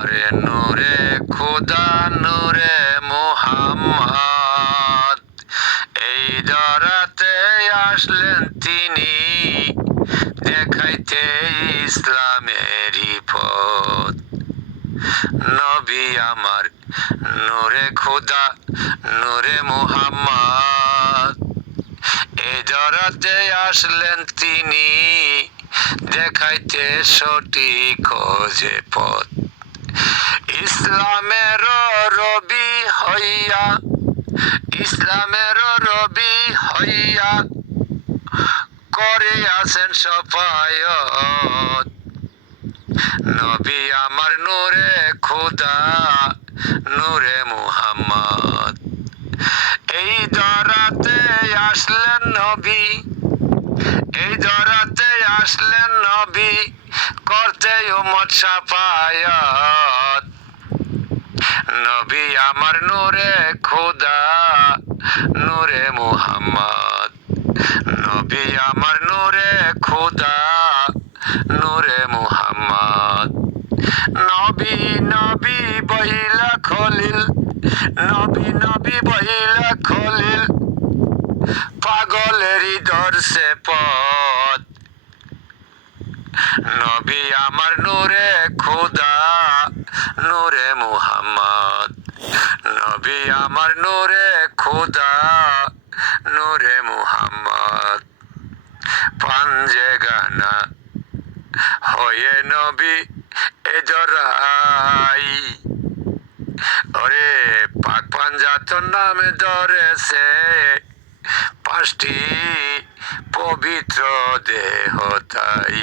আরে নূরে খোদা নূরে মুহাম্মদ, এই ধরাতে আসলেন তিনি, দেখাইতে ইসলামেরই পথ। নবী আমার নূরে খোদা নূরে মুহাম্মদ, এই ধরাতে আসলেন তিনি, দেখাইতে সঠিক খোঁজে পথ। ইসলামের রবি হইয়া, ইসলামের রবি হইয়া করে আছেন সফায়ত। নবী আমার নূরে খোদা নূরে মুহাম্মদ, এই ধরাতে আসলেন নবী, এই ধরাতে আসলেন নবী, করতে উম্মত শাফায়াত। নবী আমার নূরে খোদা নূরে মুহাম্মদ, নবী আমার নূরে খোদা নূরে মুহাম্মদ। নবী নবী বহিলা খলিল, নবী নবী বহিলা খলিল, পাগলেরই ধরছে পথ। নবী আমার নূরে খোদা নূরে মুহাম্মদ, নবী আমার নূরে খোদা নূরে মুহাম্মদ। পাঞ্জে গানা হয়ে নবী এ জরাই, ওরে পাক পাঞ্জাতন নামে ধরেছে পাঁচটি পবিত্র দেহ তাই।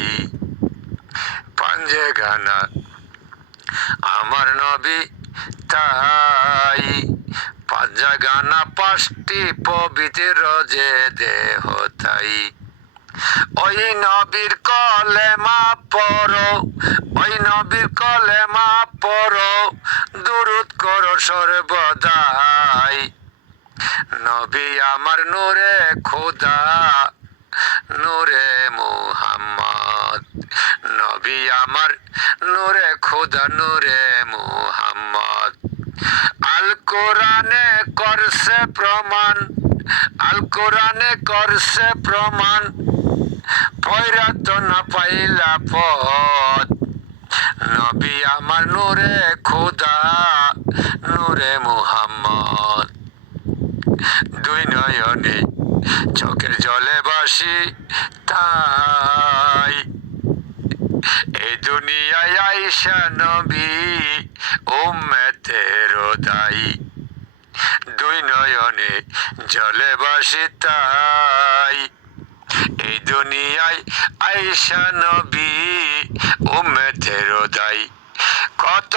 পাঞ্জে গানা আমার নবী তাই, পাঞ্জা গানা পাঁচটি পবিত্র যে দেহ তাই। ওই নবীর কলেমা পড়ো, ওই নবীর কলেমা পড়ো, দুরূদ করো সর্বদাই। নবী আমার নূরে খোদা নূরে মুহাম্মদ, নবী আমার নূরে খোদা নূরে মুহাম্মদ। আল কোরআনে করছে প্রমাণ, আল কোরআনে করছে প্রমাণ, পয়রা তো না পাইলা পথ। নবী আমার নূরে খোদা নূরে মুহাম্মদ, দুই নয়নে চোখের জলে বাসি তাই। এই দুনিয়ায় আইসা নবী উম্মতের দায়ী, দুই নয়নে জলে বাসি তাই। এই দুনিয়ায় আইসা নবী উম্মতের দায়ী। কত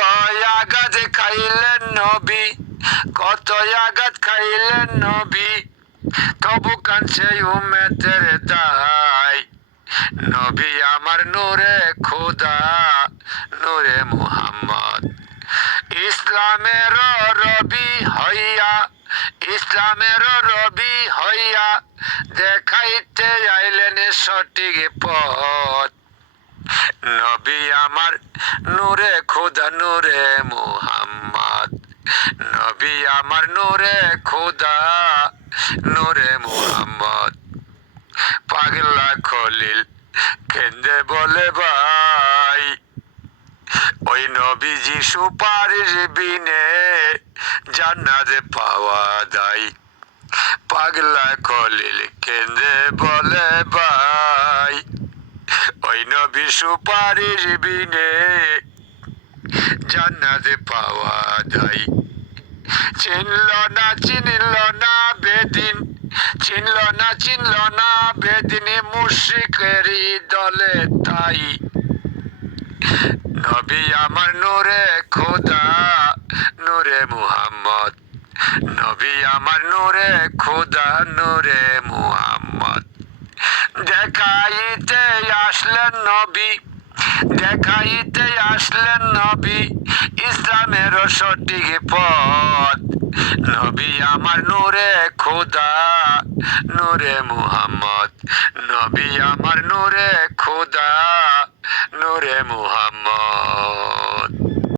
আঘাত খাইলেন নবী, কত আঘাত খাইলেন নবী, তবু কাঁদছে উম্মতের দায়। নবী আমার নূরে খোদা নূরে মুহাম্মদ, ইসলামের রবি হইয়া, ইসলামের রবি হইয়া, দেখাইতে আইলেন সঠিক পথ। নবী আমার নূরে খোদা নূরে মুহাম্মদ, নবী আমার নূরে খোদা নূরে মুহাম্মদ। পাগলা খলিল কেন্দে বলে ভাই, ওই নবীজি সুপারিশ বিনে জান্নাতে পাওয়া যায়। পাগলা খলিল কেন্দে বলে ভাই, ওই নবী সুপারিশ বিনে জান্নাতে পাওয়া যায়। চিনল না চিনল না বেদিন, চিনল না চিনল না বেদিন, মুশরিকেরই দলে তাই। নবী আমার নূরে খোদা নূরে মুহাম্মদ, নবী আমার নূরে খোদা নূরে মুহাম্মদ। দেখাইতে আসলেন নবী, দেখাইতে আসলেন নবী, ইসলামের সঠিক পথ। নবী আমার নূরে খোদা নূরে মুহাম্মদ, নবী আমার নূরে খোদা নূরে মুহাম্মদ।